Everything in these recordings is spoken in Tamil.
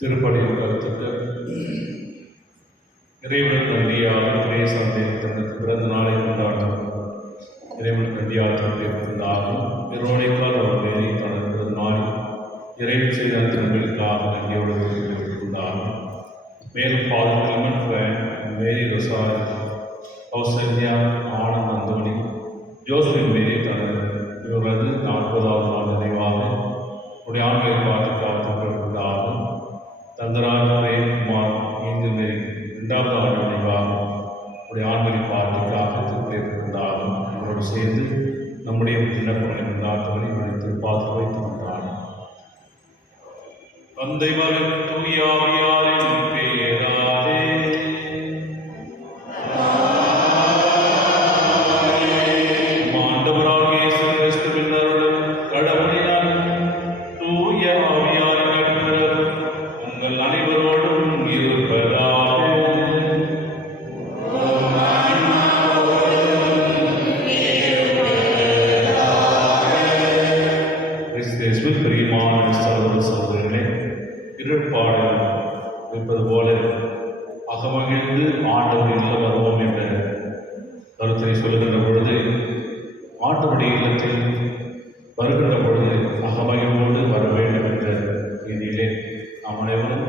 திருப்பலியின் கருத்துக்கள். இறைவனுக்கு நன்றியாக திரேசாந்தேவி தனது பிறந்த நாளை கொண்டாடும். இறைவனுக்கு நன்றியாக தந்திருந்தாலும் வெரோனிக்கால் அவர் மேரி தனது பிறந்த நாளில் இறைவன் செய்த திருமணிக்காக நன்றியோடு கொண்டாடும். மேலும் ஃபாதர் கிளமெண்ட் ஃபிராங்க், மேரி ரொசாரி, கௌசல்யா, ஆனந்த் அந்தோணி, ஜோசபின் மேரி தனது இவரது 40வது நாள் நினைவாக உடைய ஆண்களை பாட்டுக்காக கொண்டாடும். தங்கராஜ், பிரேம்குமார், ஏஞ்சல் மேரி 2வது ஆண்டு நினைவாக உடைய ஆண்களை பாட்டுக்காக திருப்பலியிருந்தாலும் அவரோடு சேர்ந்து நம்முடைய தினப்பொருளை கொண்டாட்டங்களை விழித்து பார்த்து வைத்து கொண்டாடும். தந்தை மகன் தூய ஆவியாரின் பெயராலே ஆண்டவராகிய இயேசு கிறிஸ்துவின் அருளும் கடவுளின் தூய ஆவியாரின் நட்புறவும் உங்கள் அனைவரோடும் இருப்பதாக. கிறிஸ்துவில் பிரியமான சகோதர சகோதரிகளே, திருப்பாடல் இருப்பது போல அகமகிழ்ந்து ஆண்டவர் இல்ல வருவோம் என்ற கருத்தை சொல்லுகின்ற பொழுது, ஆண்டவருடைய இல்லத்தில் வருகின்ற பொழுது அகமகிழ்வோடு வர வேண்டும் என்ற ரீதியிலே நாம் அனைவரும்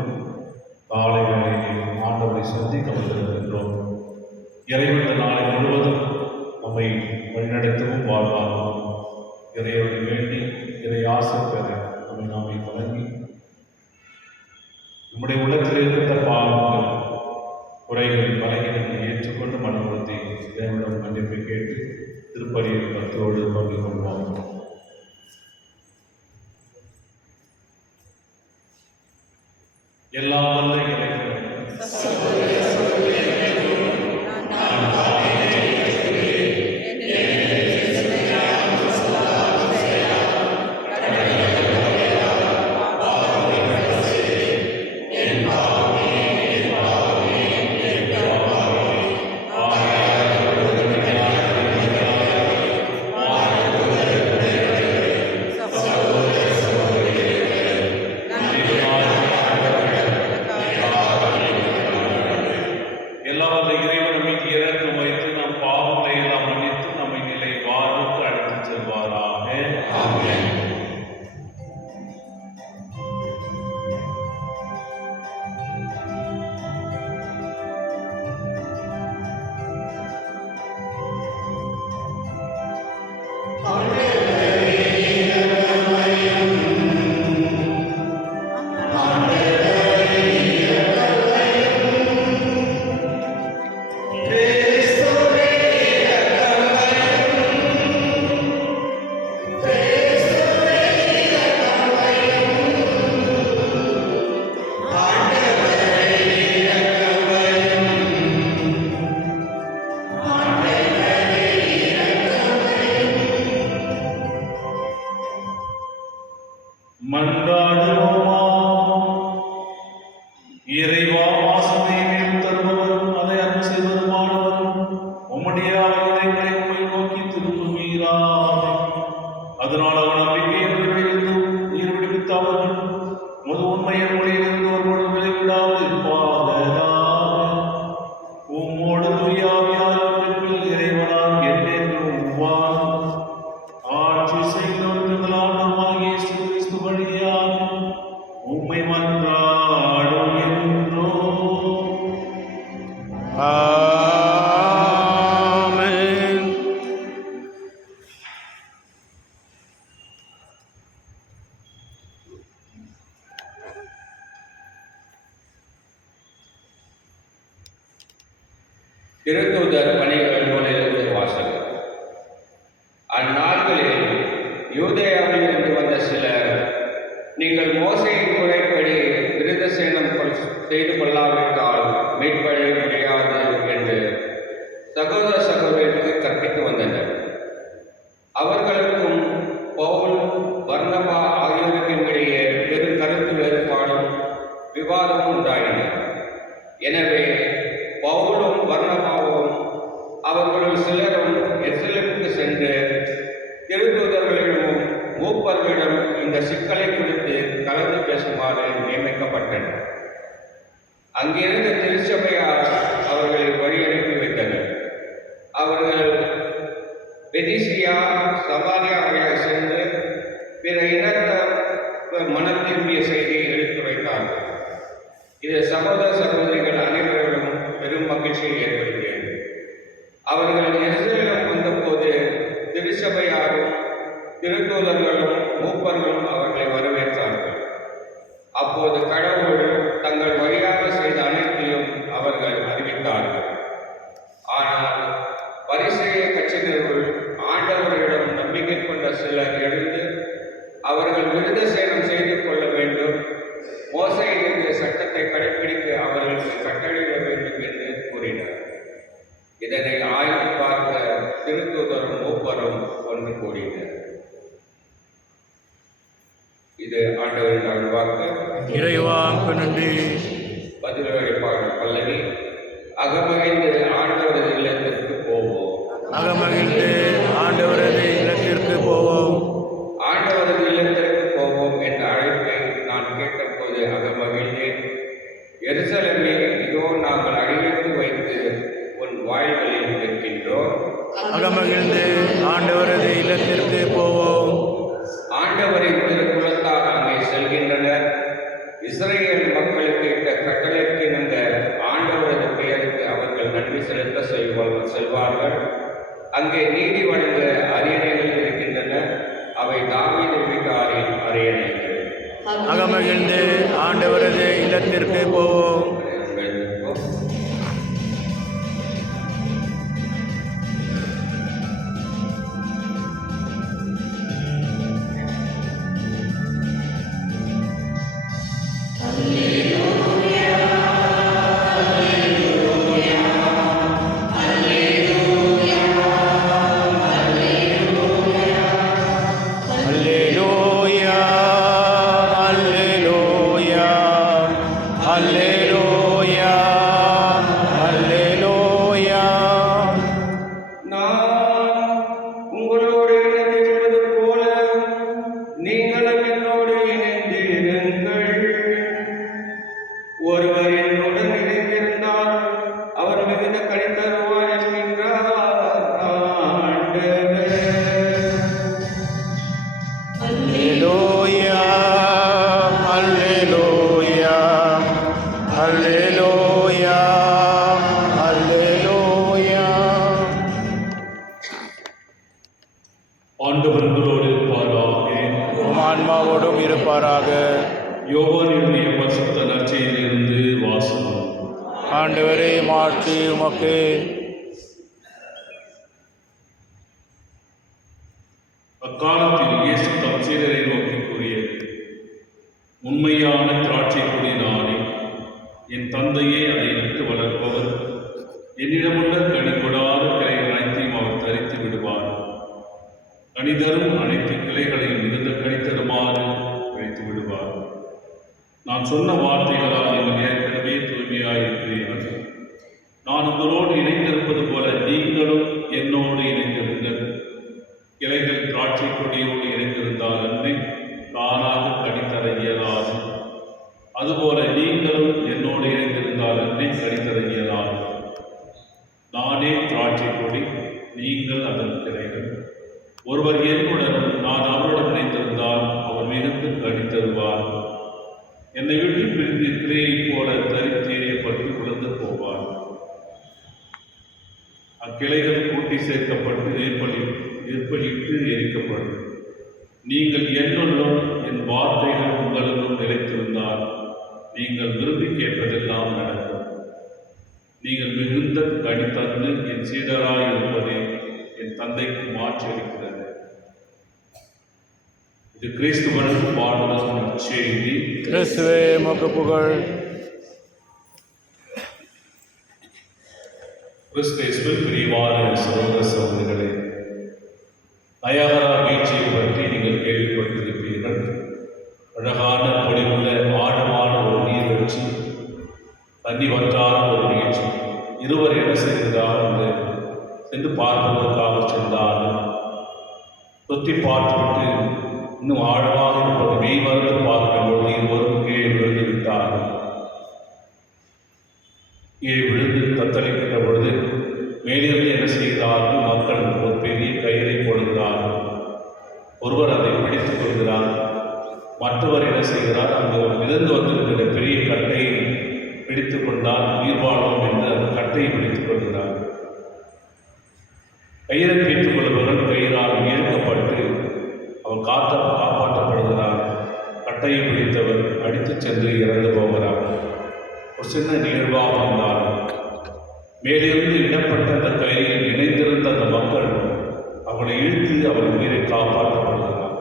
காலை வேளையிலே ஆண்டவரை சந்திக்க வந்திருக்கின்றோம். இறைவன் நாளை முழுவதும் நம்மை வழிநடத்தவும் வாழ்வாகவும் இறைவனை வேண்டி இறை ஆசை பெற நாமை தொடங்கி நம்முடைய உள்ளத்தில் இருக்கின்ற பாவங்கள், குறைகள், பலகீனங்களை ஏற்றுக்கொண்டு மனமுறுத்தி இறைவனிடம் மன்னிப்பை கேட்டு திருப்பலியில் பக்தியோடு பங்கு கொள்வோம். எல்லாம் வல்ல இறைவன் இறைவா, வாசனையையும் தருபவரும் அதை அன்பு செய்வதுமானவரும் உம்முடைய ஆயுதங்களை உம்மை நோக்கி திரும்புகிறார். அதனால் அவன் நம்பிக்கையிலிருந்து நீர் விடுவித்த அவர்கள் முது உண்மையை மொழியிலிருந்து ஒருவரோடு விலகிவிடாமல் இருப்பார்களாக. உம்மோடு தூயாவியால் இறைவனாக என்றென்றும் ஆட்சி செய்தவர்கள் திருத்தூதர் பணிகள் நூலிலிருந்து வாசகம். அந்நாட்களில் யூதேயாவிலிருந்து வந்த சிலர், நீங்கள் மோசேயின் முறைப்படி விருத சேனம் செய்து கொள்ளாவிட்டால் மீட்படைய முடியாது என்று சகோதர சகோதரிக்கு கற்பித்து வந்தனர். அவர்களுக்கும் பவுல், பர்னபா ஆகியோருக்கும் இடையே பெரும் கருத்து வேறுபாடும் விவாதமும் உண்டாயின. எனவே பவுலும் பர்னபாவும் அவர்களுள் சிலரும் எருசலேமுக்கு சென்று திருத்தூதர்களிடமும் மூப்பர்களிடம் இந்த சிக்கலை குறித்து கலந்து பேசுமாறு நியமிக்கப்பட்டனர். அங்கிருந்த திருச்சபையார் அவர்களை வழி அனுப்பி வைத்தனர். அவர்கள் பெனிசியா, சமாரியா வழியாக சென்று பிற இனத்தார் மனம் திரும்பிய செய்தியை எடுத்து வைத்தார்கள். இது சகோதர சகோதரிகள் அனைவரிடம் பெரும் மகிழ்ச்சியை ஏற்படுத்தியது. அவர்கள் எருசலேம் வந்தபோது திருச்சபையாரும் திருத்தூதர்களும் மூப்பர்களும் அவர்களை வரவேற்றார்கள். அப்போது கடவுள் தங்கள் வழியாக செய்த அனைத்தையும் அவர்கள் அறிவித்தார்கள். ஆனால் பரிசேய கட்சியினருள் ஆண்டவரிடம் நம்பிக்கை கொண்ட சிலர் எழுந்து அவர்கள் விருத சேனம் செய்து கொள்ள வேண்டும், மோசேயிலிருந்து சட்டத்தை கடைபிடிக்க அவர்களுக்கு கட்டளையிட வேண்டும் என்று கூறினர். இதனை ஆய்வு பார்க்க திருத்தூதரும் மூப்பரும் ஒன்று கூடினர். இது ஆண்டவரின் அருள்வாக்கு. இறைவாக்கு நன்றி. பதில் வழிபாடு பல்லவி. அகமகிழ்ந்து ஆண்டவரது இல்லத்திற்கு போவோம். அகமகிழ்ந்து ஆண்டவரது இல்லத்திற்கு போவோம். ஆண்டவரது இல்லத்திற்கு போவோம் என்ற அழைப்பை நான் கேட்டபோது அகமகிழ்ந்தேன். எருசலேமே, இதோ நாங்கள் அடியெடுத்து வைத்து உன் வாயில்களில் நிற்கின்றோம். அகமகிழ்ந்து ஆண்டவரது இல்லத்திற்கு போவோம். ஆண்டவரின் திருக்குலத்தார் அங்கே செல்கின்றனர். இஸ்ரேல் மக்களுக்கு இட்ட கட்டளைக்கு இணங்க ஆண்டவரது பெயருக்கு அவர்கள் நன்றி செலுத்த செல்வார்கள். அங்கே நீதி வழங்க அரியணைகள் இருக்கின்றன. அவை தாவீது வீட்டாரின் அரியணைகள். அகமகிழ்ந்து ஆண்டவரது இல்லத்திற்கு போவோம். ஆண்டவர் உங்களோடு இருப்பாராக. ஆன்மாவோடும் இருப்பாராக. யோவான் எழுதிய பரிசுத்த நற்செய்தியிலிருந்து வாசகம். ஆண்டவரே, மாற்றி உமக்கு. அக்காலத்தில் இயேசு தம் சீடரை நோக்கி கூறியது, உண்மையான திராட்சை கொடி நானே. என் தந்தையே அதை விட்டு வளர்ப்பவர். என்னிடமுள்ள கனி கொடாத கிளைகள் அனைத்தையும் அவர் தரித்து விடுவார். கனிதரும் அனைத்து கிளைகளையும் மிகுந்த கனித்தருமாறு வைத்து விடுவார். நான் சொன்ன வார்த்தைகளால் நீங்கள் ஏற்கனவே தூய்மையாயிருக்கிறீர்கள். நான் உங்களோடு இணைந்திருப்பது போல நீங்களும் என்னோடு இணைந்திருங்கள். கிளைகள் திராட்சை கொடியோடு இணைந்திருந்தால் அன்றி தானாக கனித்தர இயலாது. அதுபோல நீங்களும் என்னோடு இணைந்திருந்தால் அன்றி கனித்தர இயலாது. நானே திராட்சை கொடி, நீங்கள் அதன் கிளைகள். ஒருவர் என்னுடனும் நான் அவருடன் இணைந்திருந்தால் அவர் மிகுந்து கனி தருவார். என்னை விட்டு பிரிந்து கிளையைப் போல தரித்து எறியப்பட்டு விழுந்து போவார். அக்கிளைகள் கூட்டி சேர்க்கப்பட்டு நெருப்பலிட்டு எரிக்கப்படும். நீங்கள் என்னுள்ளும் என் வார்த்தைகள் உங்களுக்கும் நிலைத்திருந்தால் நீங்கள் விரும்பி கேட்பதெல்லாம் நடக்கும். நீங்கள் மிகுந்த கனி தந்து என் சீடராய் இருப்பதே என் தந்தைக்கு மாற்றி அளிக்கிறது. இது கிறிஸ்துவனுக்கு பாடுதல் செய்தி. கிறிஸ்துவே உமக்கு புகழ். கிறிஸ்துவில் பிரியமான சகோதர சகோதரிகளே, நயாகரா பீச்சை பற்றி நீங்கள் கேள்விப்பட்டிருப்பீர்கள். அழகான பொலிவுள்ள ஆழமான ஒரு நீர்வீழ்ச்சி, தண்ணி வற்றாத ஒரு நீர்ச்சி. இருவர் என்ன செய்கிறார் என்று சென்று பார்ப்பதற்காக சென்றார்கள். சுற்றி பார்த்துவிட்டு இன்னும் ஆழமாக இருப்பது மெய் மறந்து பார்க்கும் பொழுது இருவரும் கீழே விழுந்து விட்டார்கள். கீழே விழுந்து தத்தளிக்கின்ற பொழுது மேலிருந்து என்ன செய்கிறார்கள்? மக்கள் ஒரு பெரிய கயிறை போடுகிறார்கள். ஒருவர் அதை பிடித்துக் கொள்கிறார். மற்றவர் என்ன செய்கிறார்? அந்த மிதந்து வந்திருக்கிற பெரிய கட்டையை பிடித்துக் கொண்டால் உயிர் வாழ்வோம் என்று அந்த கட்டையை பிடித்துக் கொள்கிறார். கயிறை பிடித்துக் கொள்பவர்கள் கயிறால் இழுக்கப்பட்டு அவர் காப்பாற்றப்படுகிறார். கட்டையை பிடித்தவர் அடித்துச் சென்று இறந்து போகிறார். ஒரு சின்ன நிகழ்வாக இருந்தார். மேலிருந்து இடப்பட்ட அந்த கயிறில் இணைந்திருந்த அந்த மக்கள் அவளை இழுத்து அவர் உயிரை காப்பாற்றப்படுகிறார்.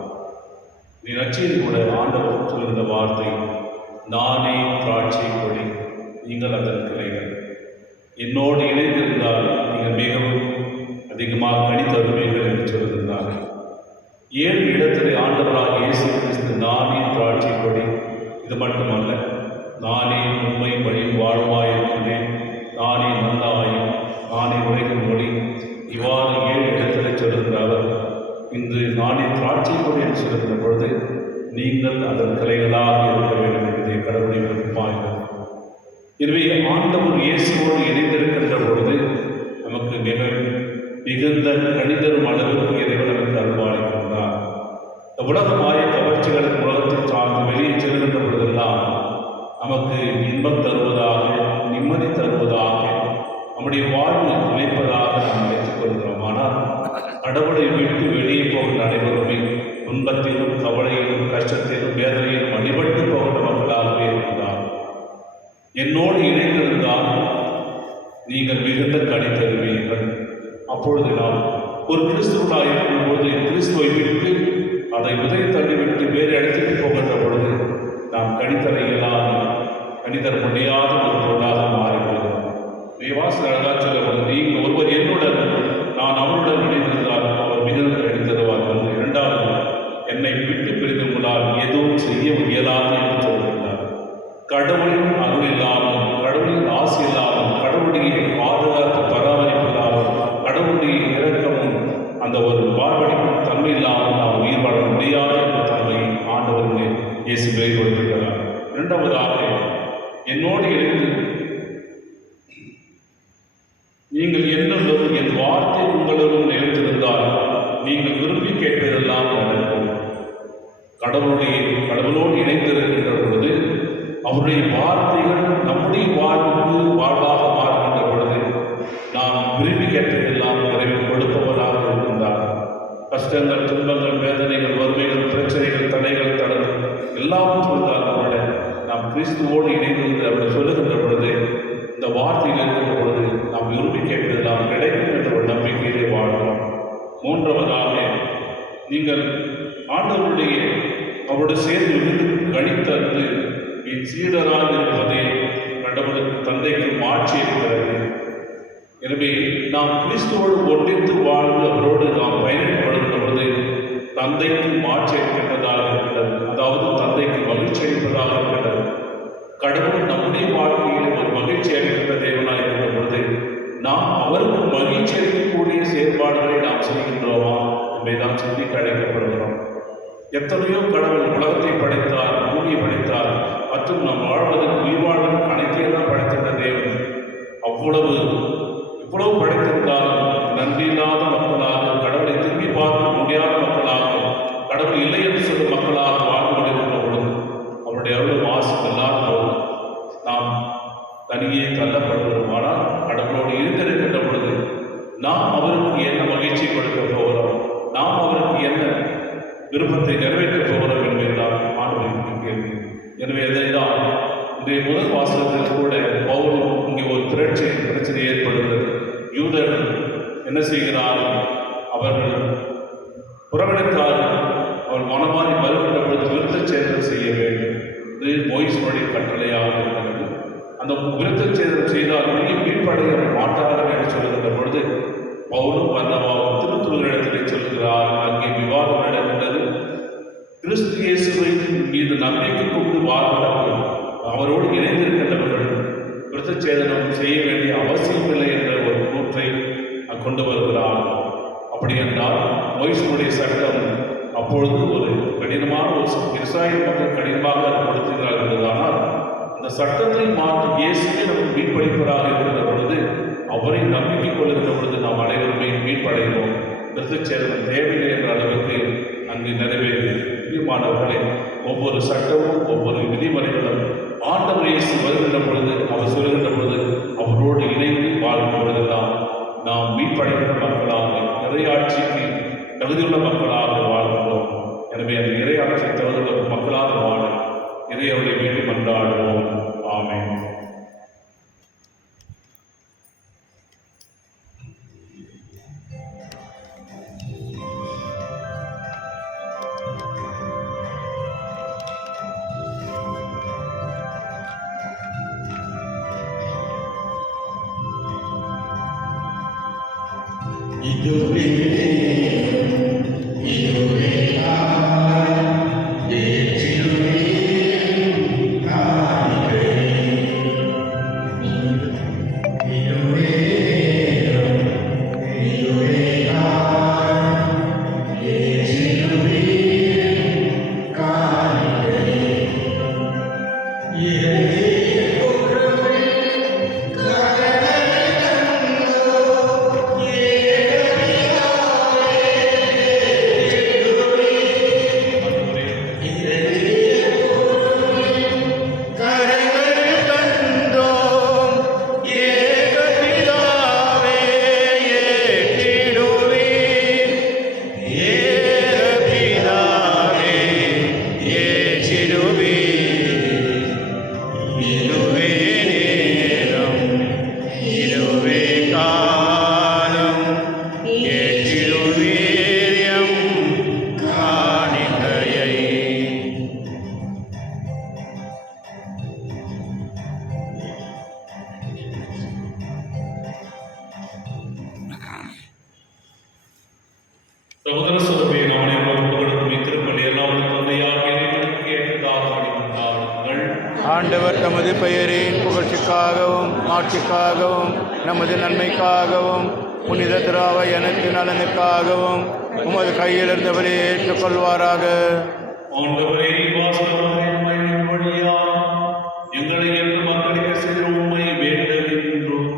நீ நச்சையில் கூட ஆண்டவர் சொல்கிற வார்த்தை, நானே திராட்சை கொடி, நீங்கள் அதன் கிளைகள். என்னோடு இணைந்திருந்தால் நீங்கள் மிகவும் அதிகமாக கனி தருவீர்கள் என்று சொல்கின்றார். 7 இடத்திலே ஆண்டவராக இயேசு கிறிஸ்து நானே திராட்சை கொடி, இது மட்டுமல்ல, நானே உண்மை வழி வாழ்வாய் இருக்கின்றேன், நானே நல்லாயும், நானே உரைக்கும் மொழி, இவ்வாறு 7 இடத்திலே சொல்கின்ற அவர் இன்று நானே திராட்சை கொடி என்று சொல்கின்ற பொழுது நீங்கள் அதன் கிளைகளாக இருக்க வேண்டும் என்பதை கடவுளின் விருப்பமாகிறது. எனவே ஆண்டவர் இயேசுவோடு இணைந்திருக்கின்ற பொழுது நமக்கு மிகுந்த கணிதரும் அளவுக்கு இறைவன் நமக்கு அருள்வாளிக்கின்றார். இந்த உலகமாய கவர்ச்சிகளுக்கு உலகத்தில் சார்ந்து வெளியே செல்கின்ற பொழுதெல்லாம் நமக்கு இன்பம் தருவதாக, நிம்மதி தருவதாக, நம்முடைய வாழ்வு நிலைப்பதாக நாம் நினைத்துக் கொள்கிறோம். ஆனால் கடவுளை விட்டு வெளியே போகின்ற அனைவருமே துன்பத்திலும் கவலையிலும் கஷ்டத்திலும் வேதனையிலும் அடிபட்டு போகின்ற மக்களாகவே இருக்கிறார். என்னோடு இணைந்திருந்தால் நீங்கள் மிகுந்த கனி தருவீர்கள். அப்பொழுது நாம் ஒரு கிறிஸ்துவனாக இருக்கும் பொழுது கிறிஸ்துவை விட்டு அதை உதவி தள்ளிவிட்டு வேறு இடத்துக்கு போகின்ற பொழுது நாம் கனிதர இயலாத, கனிதர முடியாத ஒரு பொருளாக மாறிவிடுகிறோம். தேவாசன் அழகா சொல்லுவது, நீங்கள் ஒருவர் என்னுடன் நான் அவருடன் இணைந்திருந்தால் அவர் மிகுந்த கனி தருவார் என்று. 2வது, என்னை விட்டு பிரிந்து உங்களால் எதுவும் செய்ய இயலாது என்று சொல்கின்றார். கடவுளின் அருள் இல்லாமல், கடவுளின் ஆசை இல்லாமல், கடவுளுடைய பாதுகாப்பு பராமரிப்பு இல்லாமல், கடவுளுடைய இரக்கமும் அந்த ஒரு வாழ்வழிக்கும் தன்மை இல்லாமல் நாம் உயிர் வாழ முடியாது என்ற தன்மையை ஆண்டவர்களே இயேசு வெளிப்படுத்துகிறார். 2வதாக, என்னோடு இணைந்து நீங்கள் என்னும் என் வார்த்தை உங்களுடன் நிலைத்திருந்தால் நீங்கள் விரும்பி கேட்பதெல்லாம் நடக்கும். கடவுளோடு இணைந்திருக்கின்ற பொழுது அவருடைய வார்த்தைகள் நம்முடைய வாழ்வுக்கு வாழ்வாக மாறுகின்ற பொழுது நாம் விரும்பி கேட்டதெல்லாம் இறைவன் கொடுப்பவராக இருக்கின்றார். கஷ்டங்கள், துன்பங்கள், வேதனைகள், வறுமைகள், பிரச்சனைகள், தடைகள், தடங்கள் எல்லாவற்றும் இருந்தாலும் கூட நாம் கிறிஸ்துவோடு இணைந்திருந்து அவர் சொல்லுகின்ற பொழுது, இந்த வார்த்தையில் இருக்கின்ற பொழுது நாம் விரும்பி கேட்பதெல்லாம் கிடைக்கும் என்ற ஒரு நம்பிக்கையிலே வாழ்கிறோம். 3வதாக, நீங்கள் ஆண்டவருடைய அவருடைய சேர்ந்து கணித்தந்து என் சீடராக இருப்பதே கடவுளுக்கு தந்தைக்கு மாற்றி இருக்கிறது. எனவே நாம் கிறிஸ்துவோடு ஒன்றித்து வாழ்ந்து அவரோடு நாம் பயணிக்கப்படுகின்ற பொழுது தந்தைக்கு மாற்றி இருக்கின்றதாக இருக்கிறது. அதாவது தந்தைக்கு மகிழ்ச்சி அளிப்பதாக இருக்கிறது. கடவுள் நம்முடைய வாழ்க்கையில் ஒரு மகிழ்ச்சி அளிக்கின்ற தேவனாக இருக்கிற பொழுது நாம் அவருக்கு மகிழ்ச்சி அளிக்கக்கூடிய செயற்பாடுகளை நாம் செய்கின்றோமா என்பதை நாம் சிந்திக்க அழைக்கப்படுகிறோம். எத்தனையோ கடவுள் உலகத்தை படைத்தார், பூமியை படைத்தார், மற்றும் நாம் வாழ்வதற்கு உயிர் வாழ்வதற்கு அனைத்தையும் தான் படைத்திருந்த தேவன். இவ்வளவு படைத்திருந்தாலும் நன்றியில்லாத மக்களாக, கடவுளை திரும்பி பார்க்க முடியாத மக்களாக, கடவுள் இல்லை என்று சொல்லும் மக்களாக வாழ்ந்து கொண்டிருக்கின்ற பொழுது அவருடைய அருளும் ஆசையும் இல்லாத போது நாம் தனியே தள்ளப்படுகிறோம். ஆனால் கடவுளோடு இருந்திருக்கின்ற பொழுது நாம் அவருக்கு என்ன மகிழ்ச்சி கொடுக்க போகிறோம், நாம் அவருக்கு என்ன விருப்பத்தை நிறைவேற்றப் போகிறோம் என்பதுதான் ஆண்டவருக்கு கேள்வி. எனவே இதைதான் இன்றைய முதல் வாசகத்தில் கூட பவுலும் இங்கே ஒரு பிரச்சனை ஏற்படுகிறது. யூதர்கள் என்ன செய்கிறார்கள்? அவர்கள் புறவினத்தார்கள் அவள் மனமாறி வருகின்ற பொழுது விருத்தச் சேதனம் செய்ய வேண்டும். இது மோயிசனுடைய கட்டளையாக இருக்கிறது. அந்த விருத்தச் சேதனம் செய்தால் மீட்படைய மாட்டார்கள் என்று சொல்லுகின்ற பொழுது பவுலும் பர்னபாவும் திருத்தூதரிடத்திலே சொல்கிறார். அங்கே விவாதம் நடக்கின்றது. கிறிஸ்து இயேசுவின் மீது நம்பிக்கை கொண்டு வாழ்ந்தவர்கள், அவரோடு இணைந்திருக்கின்றவர்கள் விருத்தச் சேதனம் செய்ய வேண்டிய அவசியமில்லை என்ற ஒரு கூற்றை கொண்டு வருகிறார். அப்படி என்றால் மோயிசனுடைய சட்டம் அப்பொழுது ஒரு கடினமான இஸ்ராயேல் மக்கள் கடினமாக கொடுத்திருக்கிறார்கள் என்பதானால் அந்த சட்டத்தை மாற்றி இயேசுவே நமக்கு மீட்பளிப்பதாக இருக்கின்ற பொழுது அவரை நம்பிக்கை கொள்ளுகின்ற பொழுது நாம் அனைவருமே மீட்படைவோம். விருத்தச் சேதனம் தேவையில்லை என்ற அளவுக்கு அங்கு நிறைவேறும். பிரியமானவர்களே, ஒவ்வொரு சட்டமும் ஒவ்வொரு விதிமுறைகளும் ஆண்டவர் இயேசு வருகின்ற பொழுது அவர் சொல்கின்ற பொழுது அவரோடு இணைந்து வாழ்கின்ற பொழுதுதான் நாம் மீட்படைகின்ற மக்களாக இறையாட்சிக்கு தகுதியுள்ள மக்களாக வாழ்கிறோம். எனவே அந்த இறையாட்சி தகுதியுள்ள மக்களாக வாழ இறையவரை வேண்டி மன்றாடுவோம். ஆமென். சகோதர சகோதரியே, நாம் அனைவரும் புகழும் இத்திருப்பலி எல்லாம் தந்தையாக இறைவனுக்கு ஏற்றதாக அளிக்கின்றார்கள். ஆண்டவர் தமது பெயரின் புகழ்ச்சிக்காகவும் ஆட்சிக்காகவும் நமது நன்மைக்காகவும் புனித திராவை எனக்கு நலனுக்காகவும் உமது கையிலிருந்தவரை ஏற்றுக்கொள்வாராக. ஆண்டவரே, வாசகமாக உம்மை வழியாக எங்களை என்று மக்களுக்கு செய்த உம்மை வேண்டுகின்றோம்.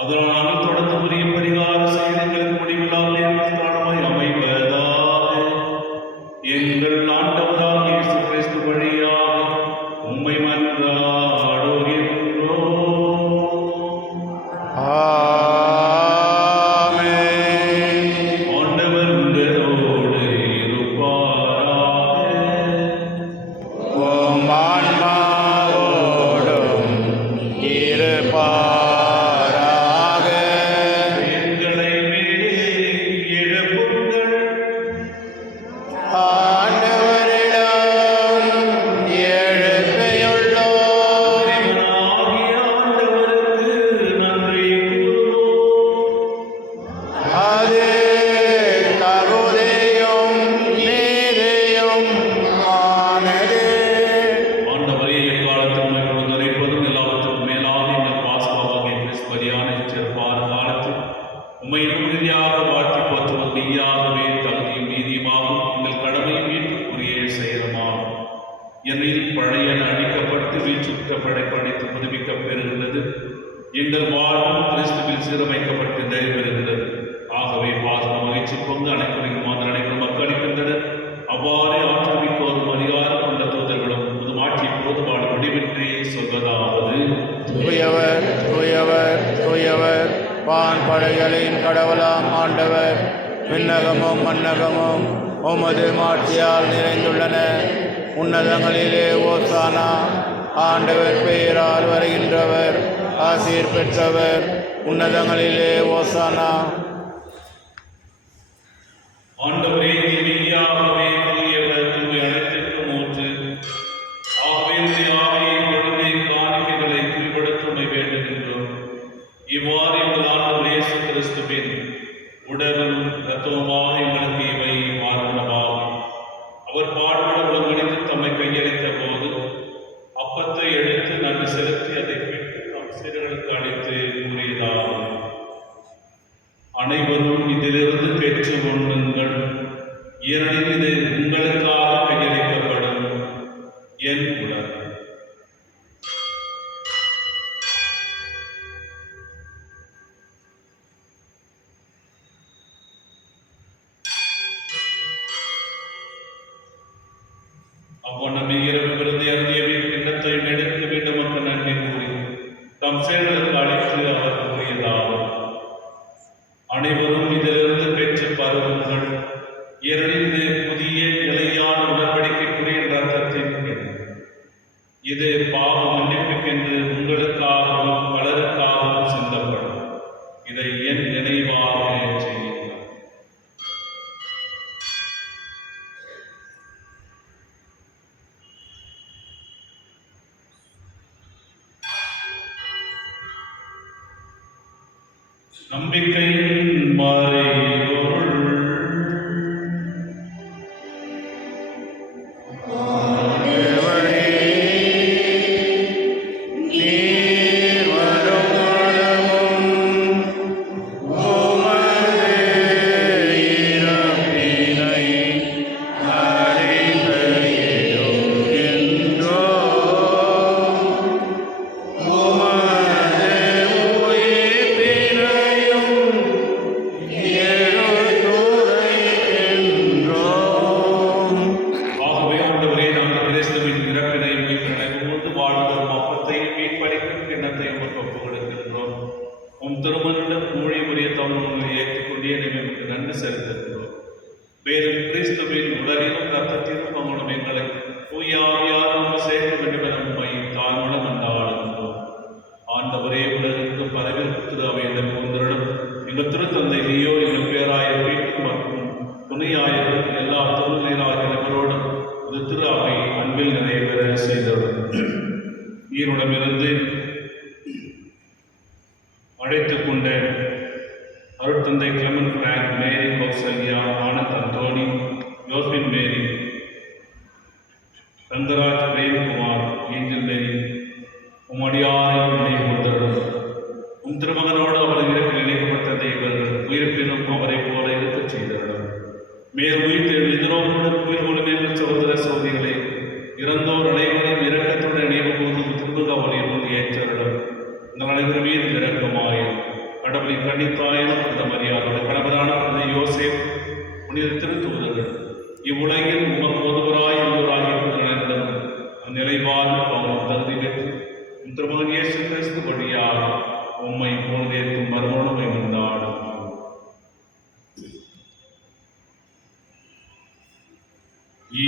அதனால் நாங்கள் தொடர்ந்து உரிய பரிகார செய்து எங்களுக்கு முடிவில்லாமல் காரணமாய் அமைவதாக எங்கள் ஆண்டவராக இயேசு கிறிஸ்து வழியாக உம்மை மன்றாடுகின்றோம். ஆமென். ஆண்டவர் உங்களோடு இருப்பாராக. உம் ஆன்மாவோடும் இருப்பாராக. எங்களை மேலே எழுப்புங்கள். ஆண்டவரிடம் எழுப்பியுள்ளோம். இறைவனாகிய ஆண்டவருக்கு நன்றி கூறுவோம். அது தகுதியும் நீதியும் ஆனது. ஆண்டவரே, எக்காலத்தில் உம்மை புகழ்ந்துரைப்பதும் எல்லாவற்றுக்கும் மேலாக எங்கள் பாசமாகிய கிறிஸ்து பலியான இச்சிறப்பான காலத்தில் உம்மை உறுதியாக வாழ்த்தி போற்றுவது மெய்யாகவே தகுதியும் நீதியுமாகும். எங்கள் கடமையும் மீட்புக்குரிய செயலுமாகும். என்னில் பழைய அழிக்கப்பட்டு வீச்சுற்ற படைப்படைத்து புதுப்பிக்கப் பெறுகின்றது. எங்கள் வாழ்வும் கிறிஸ்துவில் சீரமைக்கப்பட்டு நிறைவேறுகிறது. ஆகவே பாசம் மகிழ்ச்சி பொங்கு அனைத்தும் மாதிரி அனைவரும் மக்களிக்கின்றனர். அவ்வாறே ஆற்றல் மிக்கோரும் அதிகாரம் கொண்ட தூதர்களும் புது மாற்றி போதுமான முடிவின்றி சொல்வதாவது: தூயவர் தூயவர் தூயவர் வான் படைகளின் கடவுளாம் ஆண்டவர். விண்ணகமும் மன்னகமும் உமது மாட்சியால் நிறைந்துள்ளன. உன்னதங்களிலே ஓசானா. ஆண்டவர் பெயரால் வருகின்றவர் ஆசீர் பெற்றவர், உன்னதங்களிலே ஓசானா. ஆண்டவரே, நீர் மெய்யாகவே தூயவர், தூய அனைத்திற்கும் ஊற்று. ஆகவே உம்முடைய ஆவியை பொழுது காணிக்கைகளை தூய்படுத்த உம்மை வேண்டுகின்றோம். இவ்வாறு எங்கள் ஆண்டவர் இயேசு கிறிஸ்துவின் உடலும் இரத்தமுமாக எங்களுக்கு இவை மாறுபடமாகும். அவர் பாடுபட உடன்படித்து தம்மை கையளித்த போது அப்பத்தை எடுத்து நன்றி செலுத்தி அதை பெற்று தம் சீடர்களுக்கு அளித்து கூறியதாகும்: அனைவரும் இதிலிருந்து பெற்று உண்ணுங்கள், ஏனெனில் இது உங்களுக்காக கையளிக்கப்படும் என் உடல். அவ்வண்ணமே இரவு விருந்தை அருந்தியபின் கிண்ணத்தையும் எடுத்து மீண்டும் மக்கள் நன்றி கூறி தம் சீடர்களுக்கு அளித்து அவர் கூறியதாகும்: அனைவரும் இதிலிருந்து பெற்று பருகுங்கள், ஏனெனில் இது புதிய நிலையான உடன்படிக்கைக்குரிய இரத்தத்தின் கிண்ணம். இது பாவ மன்னிப்புக்கென்று உங்களுக்காகவும் பலருக்காகவும் சிந்தப்படும். இதை என் நினைவாக செய்யுங்கள். நம்பிக்கையின் மறைபொருள். தேவனே, நீர் வரும் மனமும் உமது இறப்பினை அறிக்கையிடுகின்றோம். உமது உயிர்ப்பினையும் எடுத்துரைக்கின்றோம். ஆகவே ஆண்டவரே, நாங்கள் கிறிஸ்துவின் இறப்பினை உயிர்ப்பினை உமது வாழ்வதும் அப்பத்தையும் மீட்பளிக்கும் கிண்ணத்தையும் உமக்கு ஒப்புக் கொடுக்கின்றோம். உம் திருமணம் ஊழி உரிய தவறுகளை ஏற்றுக்கொண்டே நினைவுக்கு நன்றி செலுத்துகிறோம். மேலும் கிறிஸ்துவின் உடலிலும் இரத்தத்திலும் அவங்களும் எங்களை தூயாவியாரும் சேர்க்க வேண்டும் என உம்மை தாழ்வுடன் கொண்டாடுகின்றோம். ஆண்டவரே, உலகிற்கு பரவிற்கு திரு அவை எங்கள் ஒன்றிடம் எங்கள் திருத்தந்தை நீயோ எங்கள் பேராயர் வீட்டு மற்றும் துணையாயர் எல்லா திருநிலையாளர்களோடும் இது திரு அவை அன்பில் நிறைவேற செய்தவர். ஈருடமிருந்து அழைத்துக் கொண்ட அருட்தந்தை கிளமன் பிராங்க், மேரி கௌசல்யா, ஆனந்த் அந்தோணி, யோஸ்பின் மேரி, ரங்கராஜ், பிரேம்குமார், ஏஞ்சல் மேரி, உம்மடியாரை நினைவு கொண்டவர். உம் திருமகனோடு அவர் இறப்பில் இணைக்கப்பட்டதை இவர்கள் உயிர்ப்பினும் அவரை போல இருக்கச் செய்தவர்கள். மேல் உயிர்த்தெழு எதிரோடு உயிர் கொள்ளும் சகோதர சகோதரிகளை இறந்தோர் அனைவரையும் இரக்கத்துடன் நினைவு கூர்ந்து திரும்ப அவளில் ஏற்றவர்கள். இந்த அனைவரும் மீது இரக்கமாயும் கடவுளின் கன்னித்தாயான புனித மரியாதை, கணவரான புனித யோசேப், புனித திருத்தூதர்கள் இவ்வுலகில் உமக்கு ஒருவராய் இருந்தோராகியிருப்பதும் அந்நிலைவாழ் அவன் தகுதி பெற்று திருமகன் இயேசு கிறிஸ்து வழியாக உம்மை போன்றேற்கும் மறுமணமை வந்தாடும்.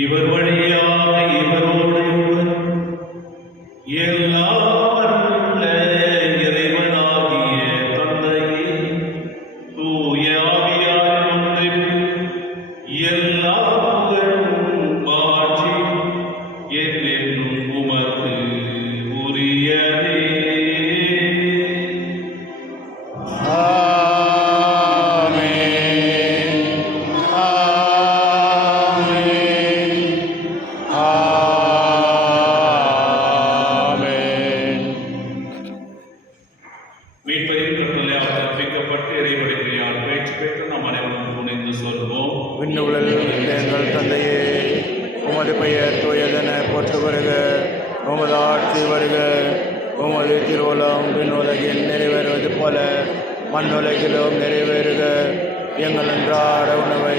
இவர் வழியாக இவரோடு இவர் எல்லாம் வல்ல இறைவனாகிய தந்தையே, தூய ஆவியார் ஒன்றிற்கு எல்லா புகழும் மாட்சியும் என்றென்றும் உமக்கு உரியதே. ஆமென். ஆமென். ஆமென். மீட்பரின் கட்டளையாக கற்பிக்கப்பட்டு இறைவழியால் பயிற்சி பெற்று நாம் அனைவரும் துணிந்து சொல்வோம்: விண்ணுலகில் எங்கள் தந்தையே, உமது பெயர் தூயதென போற்று வருக. உமது ஆட்சி வருக. உமது திருவுளம் விண்ணுலகில் நிறைவேறுவது போல மண்ணுலகிலும் நிறைவேறுக. எங்கள் அன்றாட உணவை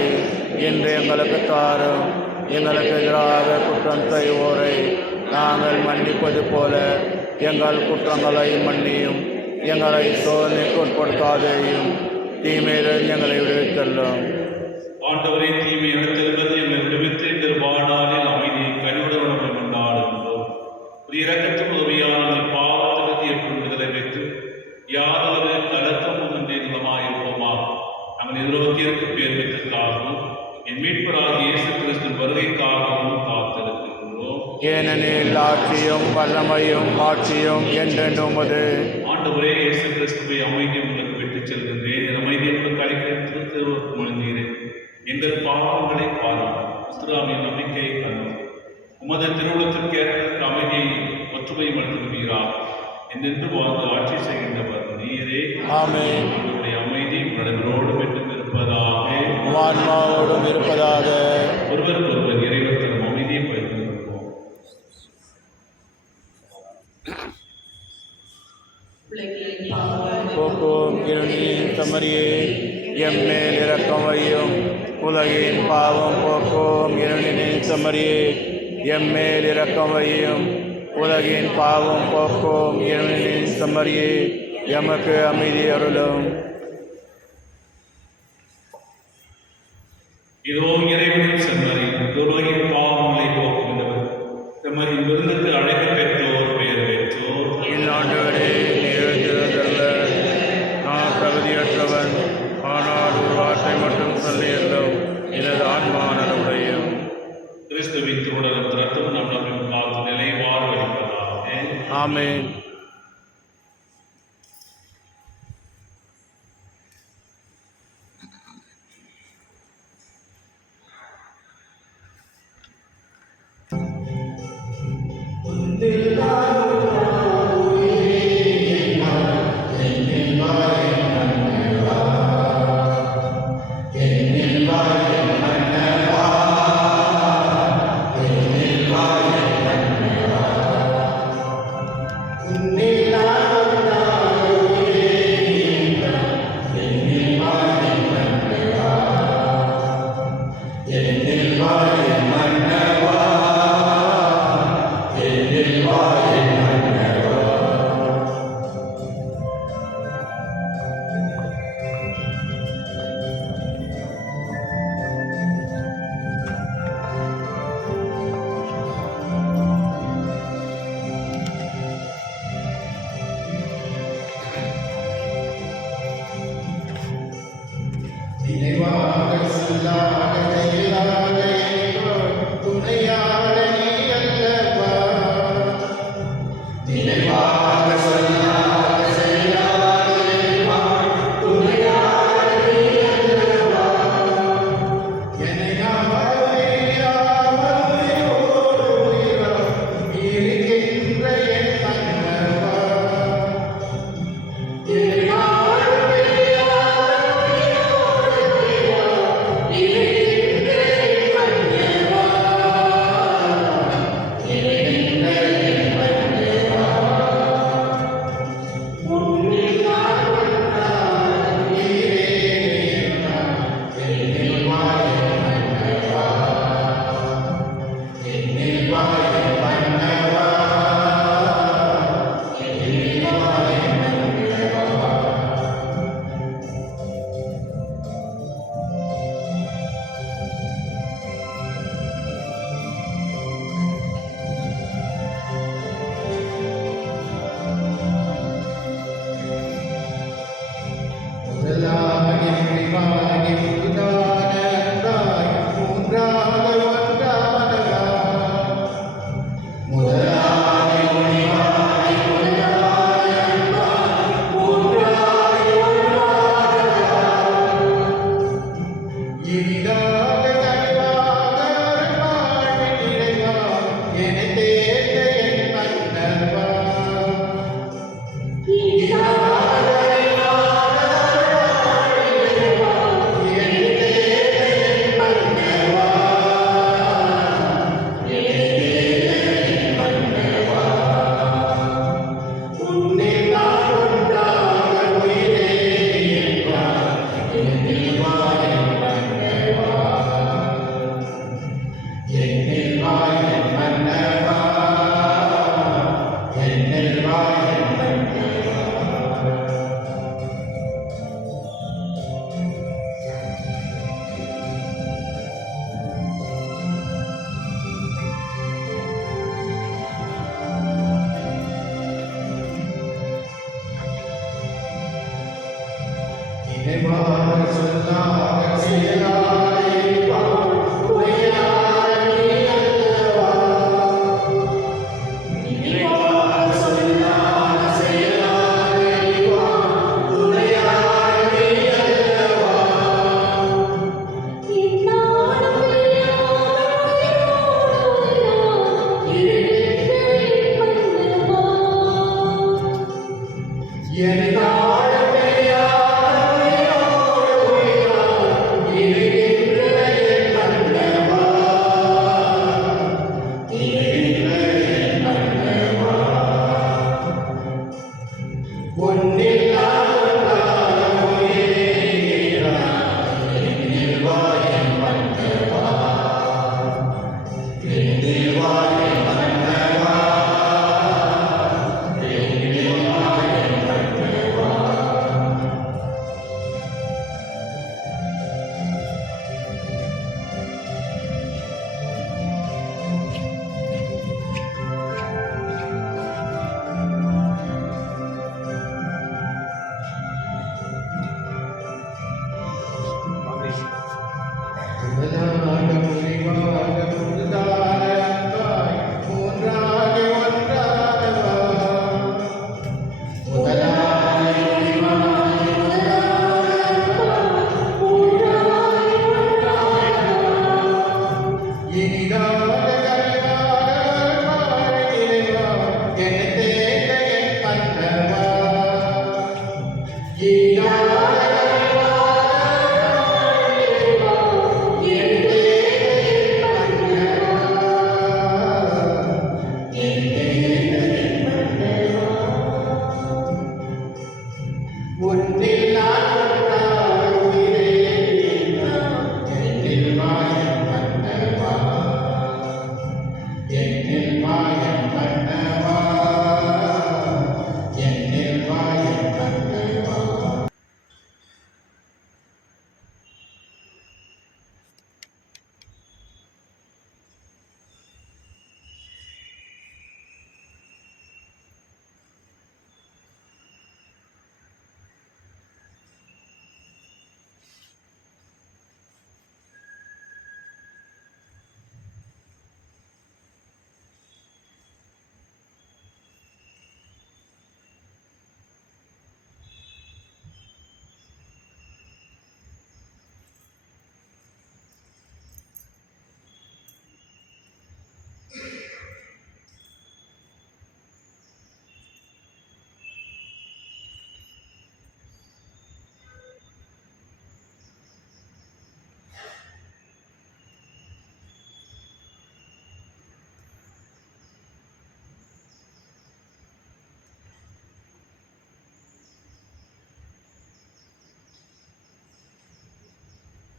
இன்று எங்களுக்கு தாரும். எங்களுக்கு எதிராக குற்றம் செய்வோரை நாங்கள் மன்னிப்பது போல எங்கள் குற்றங்களை மன்னியும். எங்களை சோதனைக்கு உட்படுத்தாதேயும், தீமையிலிருந்து எங்களை விடுவித்தள்ளும். ஆண்டவரே, தீமை இடத்திலிருந்து எங்களை விடுவித்து எங்கள் வாழ்நாளில் அமைதியை கனிவுடன் கொண்டாடுகின்றோம். ஒரு இரக்கத்துக்கு உதவியான பாவத்திலிருந்து எப்பொழுது விடுதலை பெற்று ஏனெனில் ஆட்சியும் வல்லமையும் ஆட்சியும் என்றென்றும் உமது. ஆண்டவரே இயேசு கிறிஸ்துவை அமைதி உங்களுக்கு விட்டுச் செல்கின்றேன். என் அமைதியை உங்களுக்கு அளிக்கிறேன். திருத்தேர்வுக்கு முழுந்தீரே எங்கள் பாவங்களை பாரும் இஸ்லாமிய நம்பிக்கையை கண்டு உமது திருவுளத்திற்கு ஏற்பதற்கு அமைதியை ஒற்றுமையும் அளித்திருப்பீராக. என்றென்று வாழ்ந்து ஆட்சி செய்கின்றவர் நீரே. ஆமென். உங்களுடைய அமைதி உங்களோடும் என்றும் இருப்பதாக. ஆன்மாவோடும் இருப்பதாக. ஒருவருக்கொருவர் இறைவன் தரும் அமைதியை பகிர்ந்து கொள்வோம். போக்கும் இருளின் சமரியே எம்மேல் இரக்கம் வையும். உலகின் பாவம் போக்கும் இருளின் சமரியே எம்மேல் இரக்கம் வையும். உலகின் பாவம் போக்கும் இருளின் சமரியே எமக்கு அமைதி அருளும். இதோ இறைவனின் செம்மறி, உலகின் பாவங்களை போக்குகின்றவர். செம்மறியின் விருந்துக்கு அழைக்க பெற்றோர் பெயர் பெற்றோர். இந்நாண்டவரே நீரல்ல நான் தகுதியற்றவன், ஆனால் ஒரு வார்த்தை மட்டும் சொல்லியல்லும் எனது ஆன்மா நலமுடையும். கிறிஸ்துவின் திருவுடலும் திறத்தும் நம் நம்மையும் காத்து நிலை வாழ்வளிப்பதாக. ஆமென். Amen.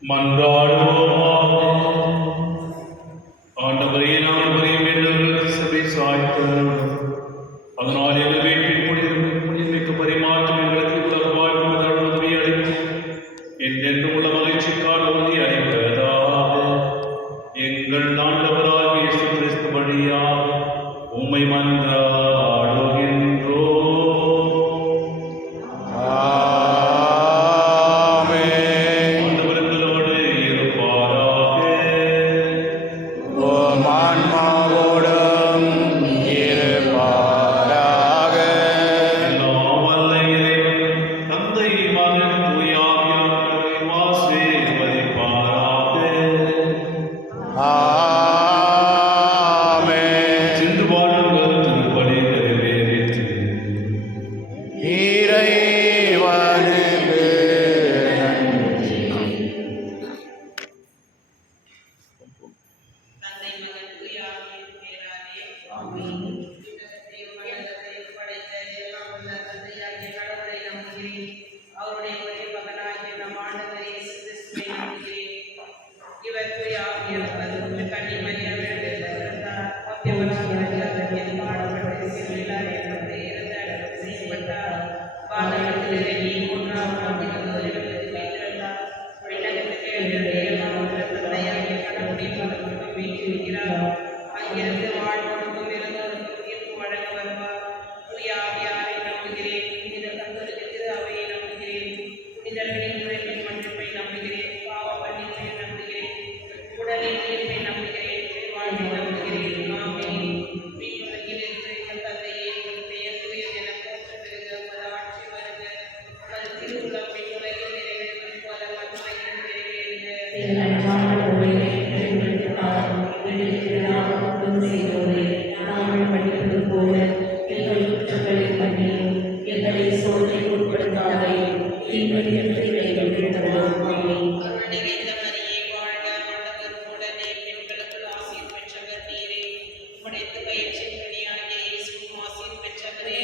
மன்றாடுவோமாக. ஆண்டவரே, நாங்கள் வேண்டுதல்களுக்கு செவி சாய்த்தருளும். அதனால் எங்கள் வீட்டின் புனிதமிக்க பரிமாற்றம் எங்களுக்கு உலக வாழ்வு உதவி அளித்து என்றென்றும் உள்ள மகிழ்ச்சிக்கான உறுதி அளிப்பதாக எங்கள் ஆண்டவராகிய இயேசு கிறிஸ்து வழியாக உம்மை மன்றாடுகின்றோம். ஆண்டவர்களோடு இருப்பாராக. உம் ஆன்மாவோடும் இருப்பாராக. எல்லாம் வல்ல இறைவன் தந்தை, மகன், தூய ஆவியானவரை ஆசீர்வதிப்பாராக. ஆமென். சென்று வாழுங்கள், திருப்பலி நிறைவேறிற்று. இறைவனுக்கு நன்றி. தந்தை மகன் தூய ஆவியின் பெயராலே ஆமென். உலகத்தையும் மனிதர்களையும் படைத்த எல்லாம் வல்ல தந்தையாகிய கடவுளை நம்புகிறேன். அவருடைய ஒரே மகனாகிய நம் ஆண்டவர் இயேசு கிறிஸ்துவை நம்புகிறேன். இவர் தூய ஆவியானவர் கன்னி மரியாதையில் பிறந்தார். மத்தியவனாக அவர் பாடுபட்டு சிலுவையில் அறையப்பட்டு இறந்து அடக்கம் செய்யப்பட்டார். பாதாளத்தில் இறங்கி மூன்றாம் நாள் உயிரோடு வைத்திருந்தார். விண்ணகத்துக்கு எழுந்தருளி எல்லாம் வல்ல தந்தையாகிய கடவுளின் வலதுபுறம் வீற்றிருக்கிறார். அங்கிருந்து வாழ்வோருக்கும் இறந்தோருக்கும் தீர்ப்பு வழங்க வருவார். தூய ஆவியாரை நம்புகிறேன். புனித கத்தோலிக்க திரு அவையை நம்புகிறேன். புனிதர்களின் உழைப்பின் மன்னிப்பை நம்புகிறேன். பாவ மன்னிப்பை நம்புகிறேன். உடலின் உயிர்ப்பை நம்புகிறேன். வாழ்வை நம்புகிறேன். ஆமென். விண்ணுலகில் இருக்கிற எங்கள் தந்தையே, உம் பெயர் தூயது என போற்றப்படுக. உமது ஆட்சி வருக. உமது திருவுளம் விண்ணுலகில் நிறைவேறுவது போல மண்ணுலகிலும் நிறைவேறுக. அருள் நிறைந்த மரியே, வாழ்க. ஆண்டவர் உடனே பெண்களுக்குள் ஆசீர் பெற்றவர் நீரே. உம்முடைய பயிற்சியின் கனியாகிய இயேசுவும் ஆசீர் பெற்றவரே.